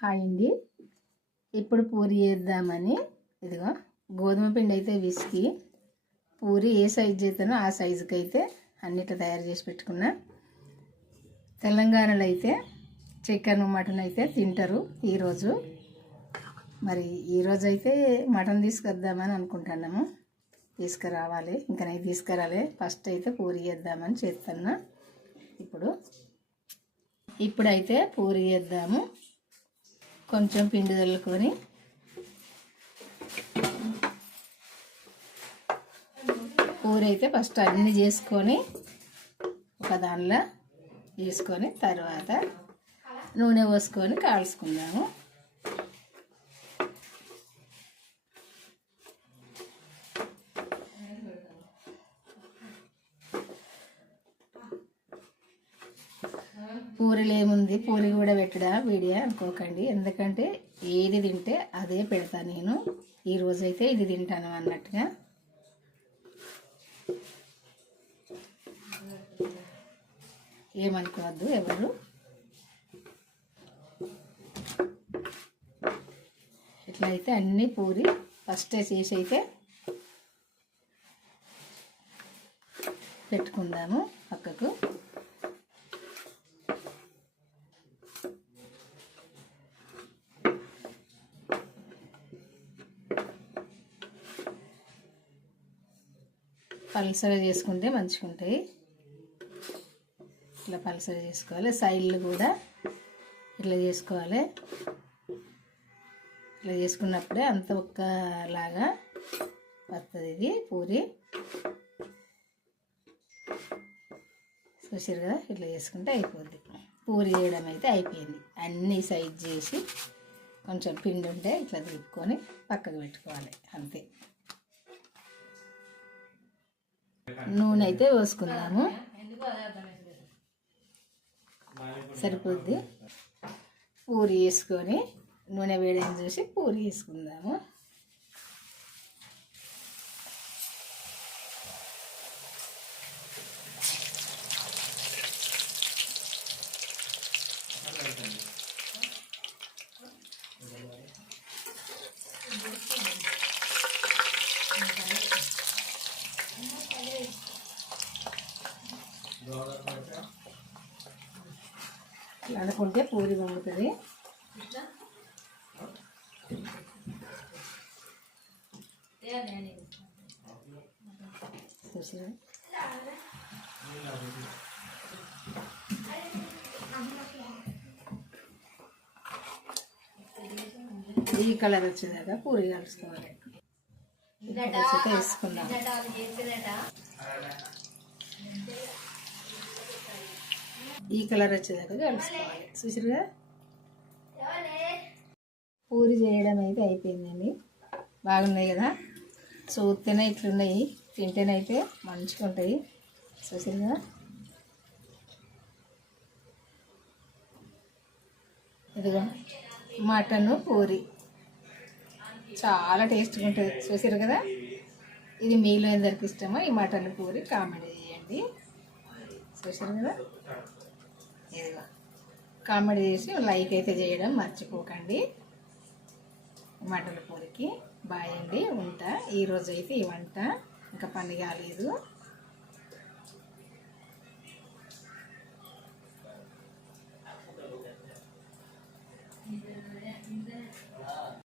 Hi అండి. ఇప్పుడు పూరి చేద్దామని ఇదిగో గోధుమ పిండి అయితే విసికి పూరి ఏ సైజు చేస్తానో ఆ సైజుకి అయితే అన్నిట్లో తయారు చేసి పెట్టుకున్నా. తెలంగాణలో అయితే చికెన్ మటన్ అయితే తింటారు. ఈరోజు మరి ఈరోజు అయితే మటన్ తీసుకొద్దామని అనుకుంటున్నాము. తీసుకురావాలి, ఇంకా నేను తీసుకురాలే. ఫస్ట్ అయితే పూరి చేద్దామని చేస్తున్నా. ఇప్పుడైతే పూరి చేద్దాము. కొంచెం పిండి చల్లుకొని పూరి అయితే ఫస్ట్ అన్నీ చేసుకొని ఒక దానిలో తీసుకొని తర్వాత నూనె పోసుకొని కాల్చుకుందాము. పూరీలు ఏముంది, పూరి కూడా పెట్టడా వీడియో అనుకోకండి. ఎందుకంటే ఏది తింటే అదే పెడతా నేను. ఈరోజైతే ఇది తింటాను అన్నట్టుగా. ఏమనుకోవద్దు ఎవరు. ఇట్లా అయితే అన్నీ పూరి ఫస్టే చేసి అయితే పెట్టుకుందాము పక్కకు. పల్సగా చేసుకుంటే మంచిగా ఉంటాయి. ఇట్లా పల్సగా చేసుకోవాలి. సైడ్లు కూడా ఇట్లా చేసుకోవాలి. ఇట్లా చేసుకున్నప్పుడే అంత ఒక్కలాగా వస్తుంది ఇది పూరి. చూసారు కదా, ఇట్లా చేసుకుంటే అయిపోద్ది. పూరి చేయడం అయితే అయిపోయింది. అన్నీ సైజ్ చేసి కొంచెం పిండి ఉంటే ఇట్లా తిప్పుకొని పక్కకు పెట్టుకోవాలి, అంతే. నూనె అయితే పోసుకుందాము, సరిపోద్ది. పూరి వేసుకొని నూనె వేడని చూసి పూరి వేసుకుందాము. అనుకుంటే పూరి వండుతుంది. ఈ కలర్ వచ్చేదాకా పూరి కలుసుకోవాలి. వేసుకుందాం. ఈ కలర్ వచ్చేదాకా కలుసుకోవాలి. చూసారుగా, పూరి చేయడం అయితే అయిపోయిందండి. బాగున్నాయి కదా, చూస్తేనే ఇట్లున్నాయి, తింటేనైతే మంచిగా ఉంటాయి. చూసారు కదా, ఇదిగో మటన్ పూరి చాలా టేస్ట్గా ఉంటుంది. చూసారు కదా, ఇది మీలో ఎందరికి ఇష్టమో ఈ మటన్ పూరి కామెంట్ చేయండి. చూసారు కదా, ఇదిగో కామెంట్ చేసి లైక్ అయితే చేయడం మర్చిపోకండి. మటన్ పూరికి బాయ్ అండి, ఉంటా. ఈరోజు అయితే ఈ వంట ఇంకా పని కాలేదు.